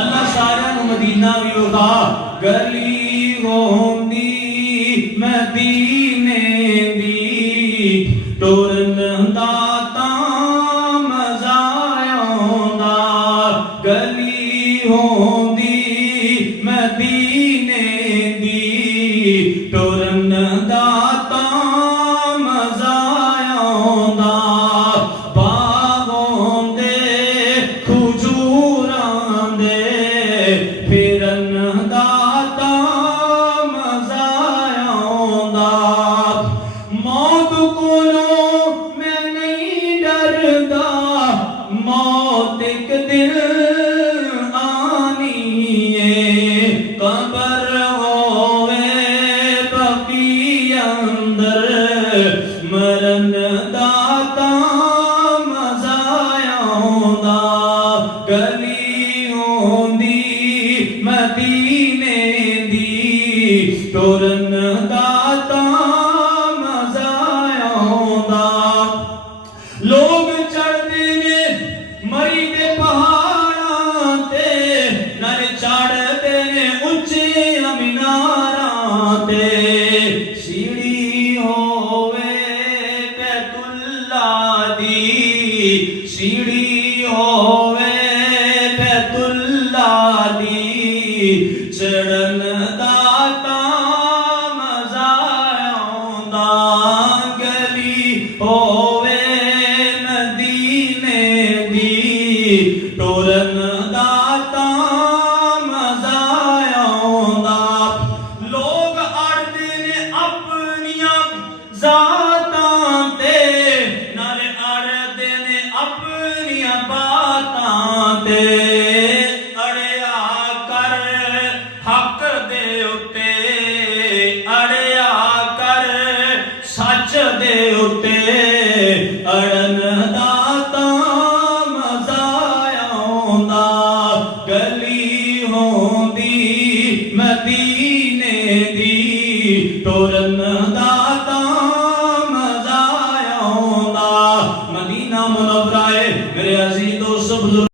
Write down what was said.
अल्लाह सारियां नूं मदीना भी विखा। गली होंदी मदीने दी टुरन दा तां मज़ा आउंदा। गली होंदी मदीने दी टुरन दा तां मज़ा आउंदा। बागों दे खजूरां दे फिरन दा तां मज़ा आउंदा। मौत कोलों मैं नहीं डरदा, मौत एक दिन आनी है। कबर होवे बकी अंदर मरन दा तां मज़ा आउंदा। गली होंदी मदीने दी टुरन दा तां मज़ा आउंदा। लोग चढ़दे ने मरी दे पहाड़ां ते, नाले चढ़दे ने उच्चे मीनारां ते। सीढ़ी होवे बैतुल्ला दी, सीढ़ी होवे बैतुल्ला दी चढ़न दा तां मज़ा आउंदा। गली होवे मदीने दी टुरन दा तां मज़ा आउंदा। लोग अड़दे ने अपनियां ज़ातां ते, नाले अड़दे ने अपनियां बातां ते। अड़िया कर हक दे उत्ते, अड़िया कर सच दे उत्ते अड़न दा तां मज़ा आउंदा। गली होंदी मदीने दी टुरन दा